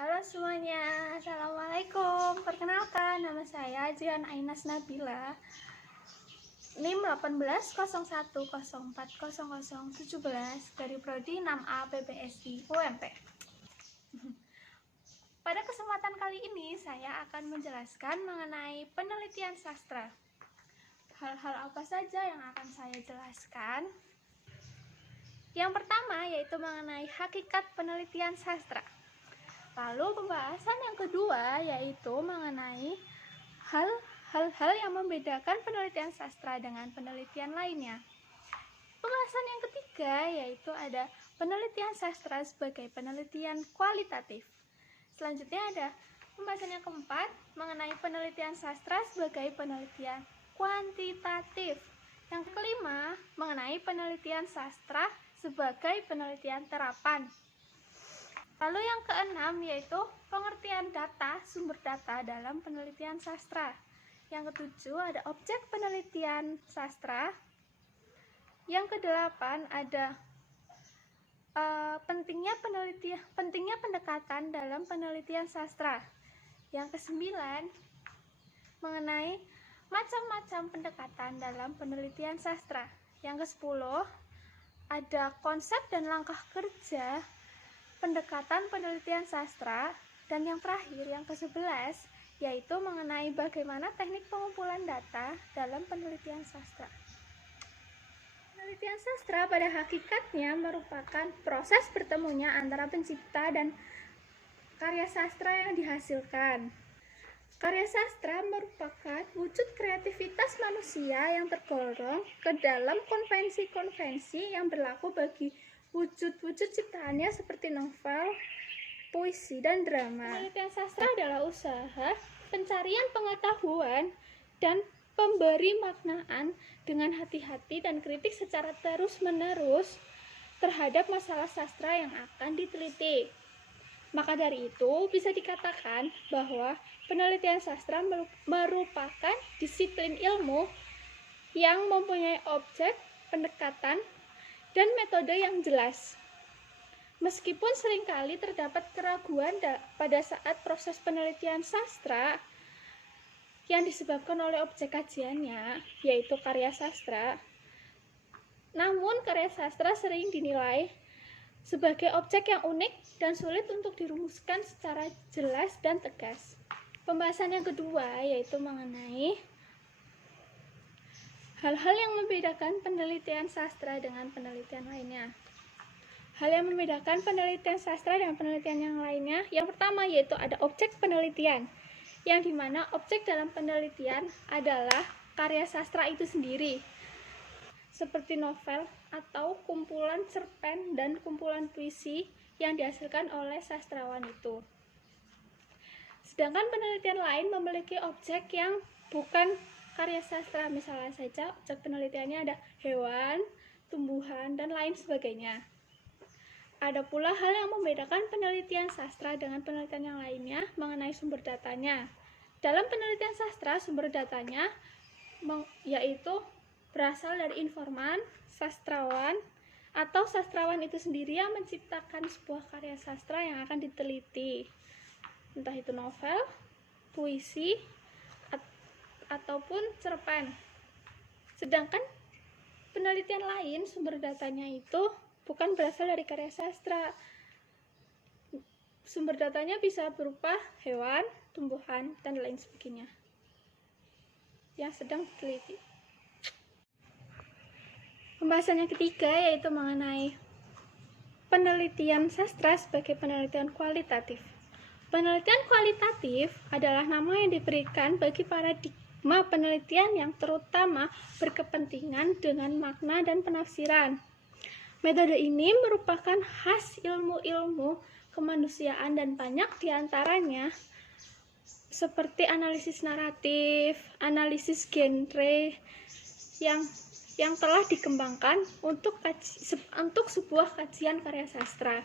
Halo semuanya, Assalamualaikum. Perkenalkan, nama saya Jihan Ainas Nabila, NIM 1801040017 dari Prodi 6A PBSI UMP. Pada kesempatan kali ini saya akan menjelaskan mengenai penelitian sastra. Hal-hal apa saja yang akan saya jelaskan? Yang pertama yaitu mengenai hakikat penelitian sastra. Lalu pembahasan yang kedua yaitu mengenai hal-hal yang membedakan penelitian sastra dengan penelitian lainnya. Pembahasan yang ketiga yaitu ada penelitian sastra sebagai penelitian kualitatif. Selanjutnya ada pembahasan yang keempat mengenai penelitian sastra sebagai penelitian kuantitatif. Yang kelima mengenai penelitian sastra sebagai penelitian terapan. Lalu yang keenam yaitu pengertian data, sumber data dalam penelitian sastra. Yang ketujuh ada objek penelitian sastra. Yang kedelapan ada pentingnya pendekatan dalam penelitian sastra. Yang kesembilan mengenai macam-macam pendekatan dalam penelitian sastra. Yang kesepuluh ada konsep dan langkah kerja pendekatan penelitian sastra. Dan yang terakhir, yang ke-11 yaitu mengenai bagaimana teknik pengumpulan data dalam penelitian sastra. Penelitian sastra pada hakikatnya merupakan proses bertemunya antara pencipta dan karya sastra yang dihasilkan. Karya sastra merupakan wujud kreativitas manusia yang tergolong ke dalam konvensi-konvensi yang berlaku bagi wujud-wujud ciptaannya seperti novel, puisi, dan drama. Penelitian sastra adalah usaha pencarian pengetahuan dan pemberi maknaan dengan hati-hati dan kritik secara terus-menerus terhadap masalah sastra yang akan diteliti. Maka dari itu, bisa dikatakan bahwa penelitian sastra merupakan disiplin ilmu yang mempunyai objek, pendekatan, dan metode yang jelas. Meskipun seringkali terdapat keraguan pada saat proses penelitian sastra yang disebabkan oleh objek kajiannya, yaitu karya sastra, namun karya sastra sering dinilai sebagai objek yang unik dan sulit untuk dirumuskan secara jelas dan tegas. Pembahasan yang kedua yaitu mengenai hal-hal yang membedakan penelitian sastra dengan penelitian lainnya. Hal yang membedakan penelitian sastra dengan penelitian yang lainnya, yang pertama yaitu ada objek penelitian, yang dimana objek dalam penelitian adalah karya sastra itu sendiri, seperti novel atau kumpulan cerpen dan kumpulan puisi yang dihasilkan oleh sastrawan itu. Sedangkan penelitian lain memiliki objek yang bukan karya sastra, misalnya saja objek penelitiannya ada hewan, tumbuhan, dan lain sebagainya. Ada pula hal yang membedakan penelitian sastra dengan penelitian yang lainnya mengenai sumber datanya. Dalam penelitian sastra, sumber datanya yaitu berasal dari informan, sastrawan, atau sastrawan itu sendiri yang menciptakan sebuah karya sastra yang akan diteliti. Entah itu novel, puisi, ataupun cerpen. Sedangkan penelitian lain, sumber datanya itu bukan berasal dari karya sastra. Sumber datanya bisa berupa hewan, tumbuhan, dan lain sebagainya yang sedang diteliti. Pembahasan yang ketiga yaitu mengenai penelitian sastra sebagai penelitian kualitatif. Penelitian kualitatif adalah nama yang diberikan bagi paradigma penelitian yang terutama berkepentingan dengan makna dan penafsiran. Metode ini merupakan khas ilmu-ilmu kemanusiaan dan banyak diantaranya seperti analisis naratif, analisis genre yang telah dikembangkan untuk sebuah kajian karya sastra.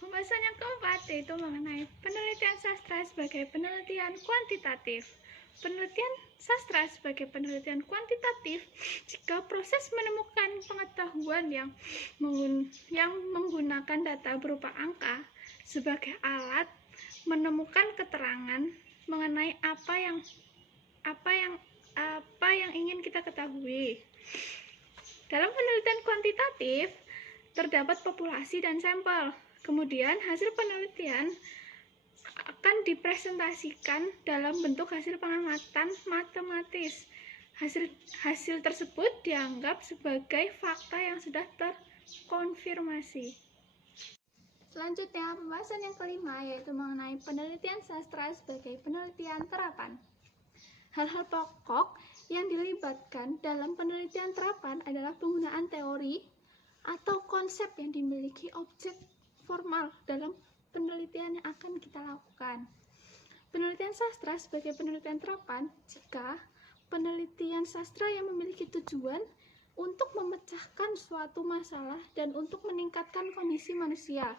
Pembahasan yang keempat yaitu mengenai penelitian sastra sebagai penelitian kuantitatif. Penelitian sastra sebagai penelitian kuantitatif jika proses menemukan pengetahuan yang menggunakan data berupa angka sebagai alat menemukan keterangan mengenai apa yang ingin kita ketahui. Dalam penelitian kuantitatif terdapat populasi dan sampel. Kemudian hasil penelitian akan dipresentasikan dalam bentuk hasil pengamatan matematis. Hasil tersebut dianggap sebagai fakta yang sudah terkonfirmasi. Selanjutnya, pembahasan yang kelima yaitu mengenai penelitian sastra sebagai penelitian terapan. Hal-hal pokok yang dilibatkan dalam penelitian terapan adalah penggunaan teori atau konsep yang dimiliki objek formal dalam penelitian yang akan kita lakukan. Penelitian sastra sebagai penelitian terapan jika penelitian sastra yang memiliki tujuan untuk memecahkan suatu masalah dan untuk meningkatkan kondisi manusia.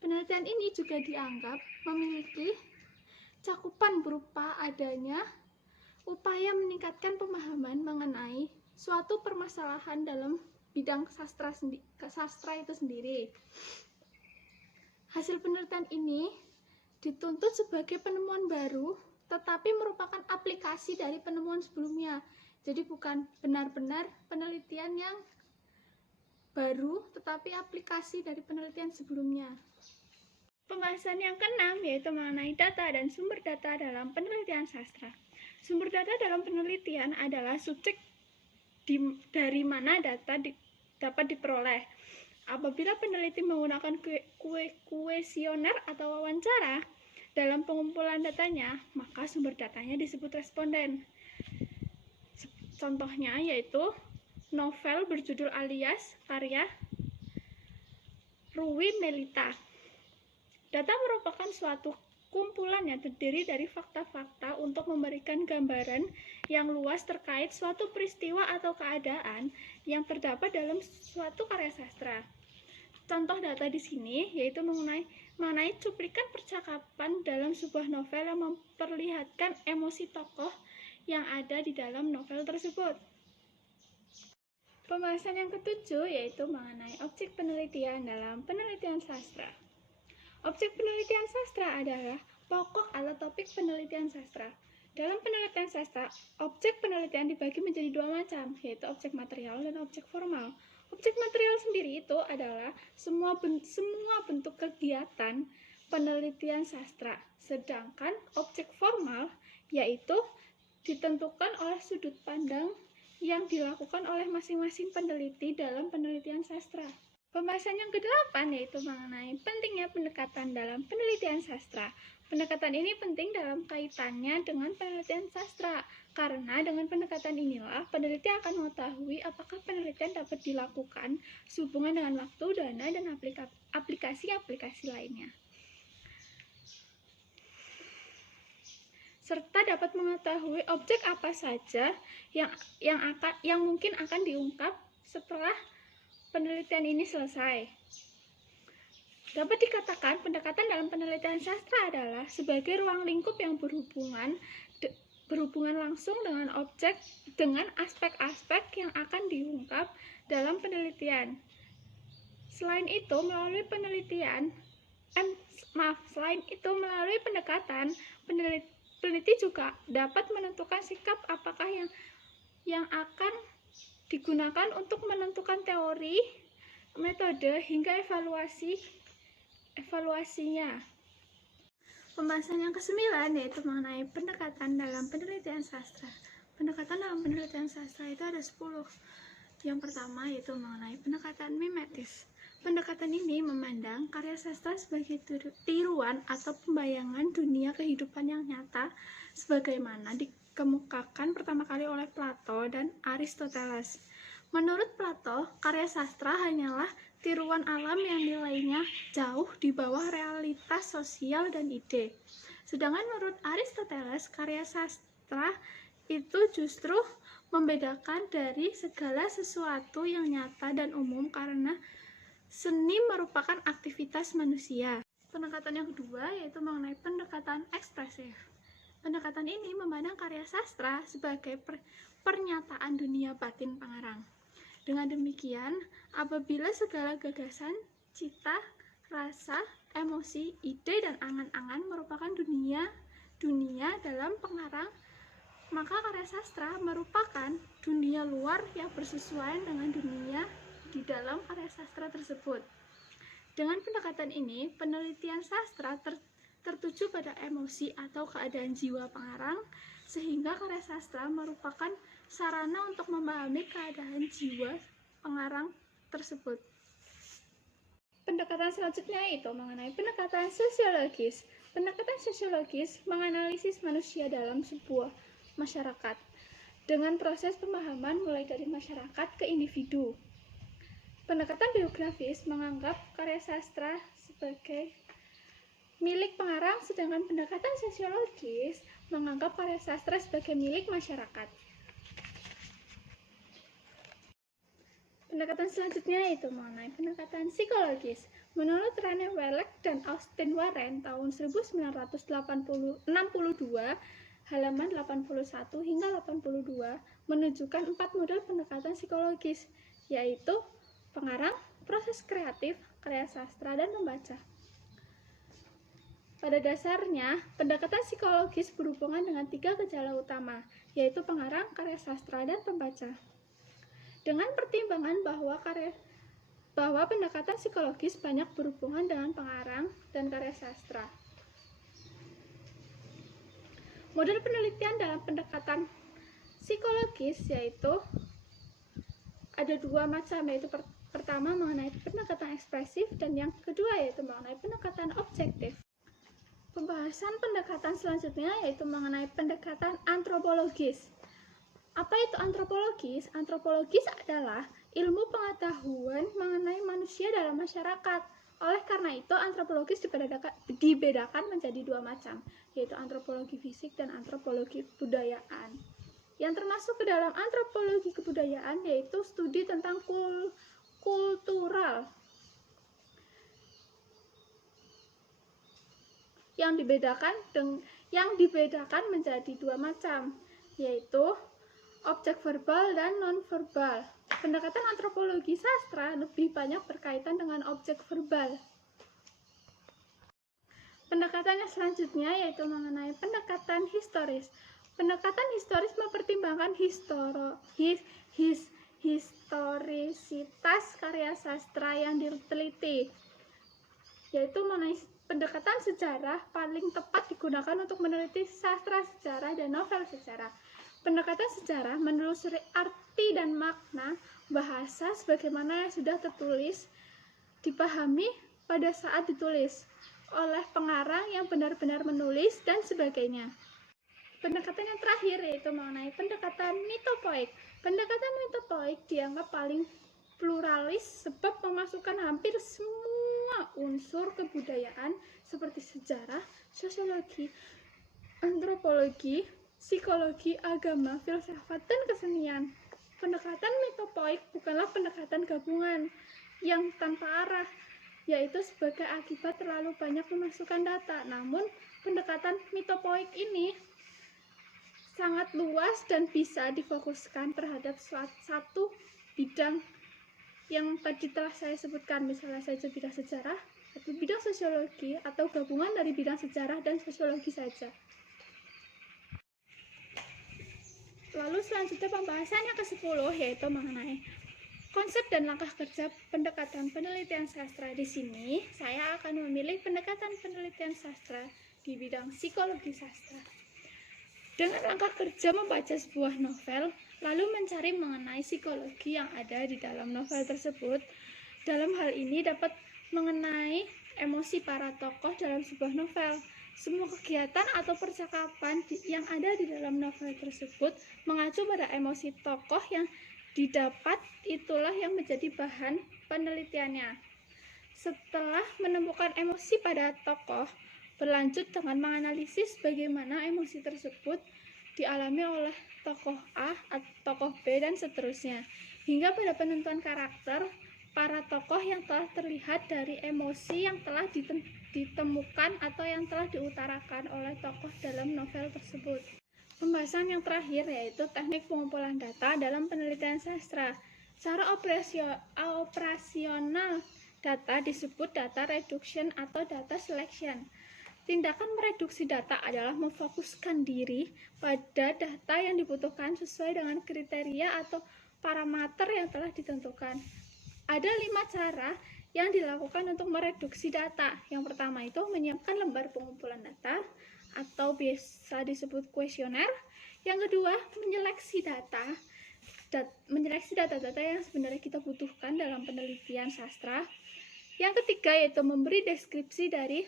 Penelitian ini juga dianggap memiliki cakupan berupa adanya upaya meningkatkan pemahaman mengenai suatu permasalahan dalam bidang sastra itu sendiri. Hasil penelitian ini dituntut sebagai penemuan baru, tetapi merupakan aplikasi dari penemuan sebelumnya. Jadi bukan benar-benar penelitian yang baru, tetapi aplikasi dari penelitian sebelumnya. Pembahasan yang keenam yaitu mengenai data dan sumber data dalam penelitian sastra. Sumber data dalam penelitian adalah subjek dari mana data dapat diperoleh. Apabila peneliti menggunakan kuesioner atau wawancara dalam pengumpulan datanya, maka sumber datanya disebut responden. Contohnya yaitu novel berjudul Alias karya Ruwi Melita. Data merupakan suatu kumpulan yang terdiri dari fakta-fakta untuk memberikan gambaran yang luas terkait suatu peristiwa atau keadaan yang terdapat dalam suatu karya sastra. Contoh data di sini yaitu mengenai cuplikan percakapan dalam sebuah novel yang memperlihatkan emosi tokoh yang ada di dalam novel tersebut. Pembahasan yang ketujuh yaitu mengenai objek penelitian dalam penelitian sastra. Objek penelitian sastra adalah pokok atau topik penelitian sastra. Dalam penelitian sastra, objek penelitian dibagi menjadi dua macam, yaitu objek material dan objek formal. Objek material sendiri itu adalah semua bentuk kegiatan penelitian sastra, sedangkan objek formal yaitu ditentukan oleh sudut pandang yang dilakukan oleh masing-masing peneliti dalam penelitian sastra. Pembahasan yang ke-8 yaitu mengenai pentingnya pendekatan dalam penelitian sastra. Pendekatan ini penting dalam kaitannya dengan penelitian sastra, karena dengan pendekatan inilah peneliti akan mengetahui apakah penelitian dapat dilakukan sehubungan dengan waktu, dana, dan aplikasi-aplikasi lainnya. Serta dapat mengetahui objek apa saja yang mungkin akan diungkap setelah penelitian ini selesai. Dapat dikatakan pendekatan dalam penelitian sastra adalah sebagai ruang lingkup yang berhubungan langsung dengan objek dengan aspek-aspek yang akan diungkap dalam penelitian. Selain itu, melalui pendekatan, peneliti juga dapat menentukan sikap apakah yang akan digunakan untuk menentukan teori, metode, hingga evaluasinya. Pembahasan yang ke-9 yaitu mengenai pendekatan dalam penelitian sastra. Pendekatan dalam penelitian sastra itu ada 10. Yang pertama yaitu mengenai pendekatan mimetis. Pendekatan ini memandang karya sastra sebagai tiruan atau pembayangan dunia kehidupan yang nyata sebagaimana dikemukakan pertama kali oleh Plato dan Aristoteles. Menurut Plato, karya sastra hanyalah tiruan alam yang nilainya jauh di bawah realitas sosial dan ide. Sedangkan menurut Aristoteles, karya sastra itu justru membedakan dari segala sesuatu yang nyata dan umum karena seni merupakan aktivitas manusia. Pendekatan yang kedua yaitu mengenai pendekatan ekspresif. Pendekatan ini memandang karya sastra sebagai pernyataan dunia batin pengarang. Dengan demikian, apabila segala gagasan, cita, rasa, emosi, ide, dan angan-angan merupakan dunia dalam pengarang, maka karya sastra merupakan dunia luar yang bersesuaian dengan dunia di dalam karya sastra tersebut. Dengan pendekatan ini, penelitian sastra tertuju pada emosi atau keadaan jiwa pengarang, sehingga karya sastra merupakan sarana untuk memahami keadaan jiwa pengarang tersebut. Pendekatan selanjutnya itu mengenai pendekatan sosiologis. Pendekatan sosiologis menganalisis manusia dalam sebuah masyarakat dengan proses pemahaman mulai dari masyarakat ke individu. Pendekatan biografis menganggap karya sastra sebagai milik pengarang, sedangkan pendekatan sosiologis menganggap karya sastra sebagai milik masyarakat. Pendekatan selanjutnya itu mengenai pendekatan psikologis. Menurut Rene Wellek dan Austin Warren tahun 1962, halaman 81 hingga 82, menunjukkan 4 model pendekatan psikologis, yaitu pengarang, proses kreatif, karya sastra, dan pembaca. Pada dasarnya, pendekatan psikologis berhubungan dengan 3 gejala utama, yaitu pengarang, karya sastra, dan pembaca. Dengan pertimbangan bahwa pendekatan psikologis banyak berhubungan dengan pengarang dan karya sastra. Model penelitian dalam pendekatan psikologis yaitu ada 2 macam, yaitu pertama mengenai pendekatan ekspresif dan yang kedua yaitu mengenai pendekatan objektif. Pembahasan pendekatan selanjutnya yaitu mengenai pendekatan antropologis. Apa itu antropologis? Antropologis adalah ilmu pengetahuan mengenai manusia dalam masyarakat. Oleh karena itu, antropologis dibedakan menjadi 2 macam, yaitu antropologi fisik dan antropologi kebudayaan. Yang termasuk ke dalam antropologi kebudayaan yaitu studi tentang kultural. Yang dibedakan menjadi 2 macam, yaitu objek verbal dan non-verbal. Pendekatan antropologi sastra lebih banyak berkaitan dengan objek verbal. Pendekatan yang selanjutnya yaitu mengenai pendekatan historis. Pendekatan historis mempertimbangkan historisitas karya sastra yang diteliti, yaitu mengenai pendekatan sejarah paling tepat digunakan untuk meneliti sastra sejarah dan novel sejarah. Pendekatan sejarah menelusuri arti dan makna bahasa sebagaimana yang sudah tertulis, dipahami pada saat ditulis oleh pengarang yang benar-benar menulis dan sebagainya. Pendekatan yang terakhir yaitu mengenai pendekatan mitopoik. Pendekatan mitopoik dianggap paling pluralis sebab memasukkan hampir semua unsur kebudayaan seperti sejarah, sosiologi, antropologi, psikologi, agama, filsafat, dan kesenian. Pendekatan mitopoik bukanlah pendekatan gabungan yang tanpa arah, yaitu sebagai akibat terlalu banyak memasukkan data. Namun, pendekatan mitopoik ini sangat luas dan bisa difokuskan terhadap satu bidang yang tadi telah saya sebutkan, misalnya saja bidang sejarah, atau bidang sosiologi, atau gabungan dari bidang sejarah dan sosiologi saja. Lalu selanjutnya pembahasan yang ke-10 yaitu mengenai konsep dan langkah kerja pendekatan penelitian sastra. Di sini saya akan memilih pendekatan penelitian sastra di bidang psikologi sastra. Dengan langkah kerja membaca sebuah novel, lalu mencari mengenai psikologi yang ada di dalam novel tersebut. Dalam hal ini dapat mengenai emosi para tokoh dalam sebuah novel. Semua kegiatan atau percakapan yang ada di dalam novel tersebut mengacu pada emosi tokoh yang didapat, itulah yang menjadi bahan penelitiannya. Setelah menemukan emosi pada tokoh, berlanjut dengan menganalisis bagaimana emosi tersebut dialami oleh tokoh A, tokoh B, dan seterusnya, hingga pada penentuan karakter para tokoh yang telah terlihat dari emosi yang telah ditemukan atau yang telah diutarakan oleh tokoh dalam novel tersebut. Pembahasan yang terakhir yaitu teknik pengumpulan data dalam penelitian sastra. Cara operasional data disebut data reduction atau data selection. Tindakan mereduksi data adalah memfokuskan diri pada data yang dibutuhkan sesuai dengan kriteria atau parameter yang telah ditentukan. Ada 5 cara yang dilakukan untuk mereduksi data. Yang pertama itu menyiapkan lembar pengumpulan data atau biasa disebut kuesioner. Yang kedua, menyeleksi data-data yang sebenarnya kita butuhkan dalam penelitian sastra. Yang ketiga yaitu memberi deskripsi dari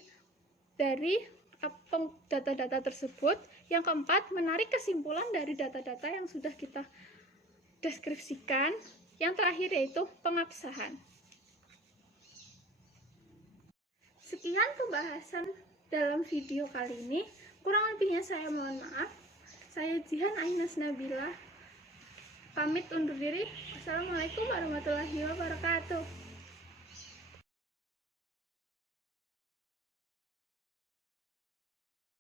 data-data tersebut. Yang keempat, menarik kesimpulan dari data-data yang sudah kita deskripsikan. Yang terakhir yaitu pengabsahan. Sekian pembahasan dalam video kali ini. Kurang lebihnya saya mohon maaf. Saya Jihan Ainas Nabila pamit undur diri. Wassalamualaikum warahmatullahi wabarakatuh.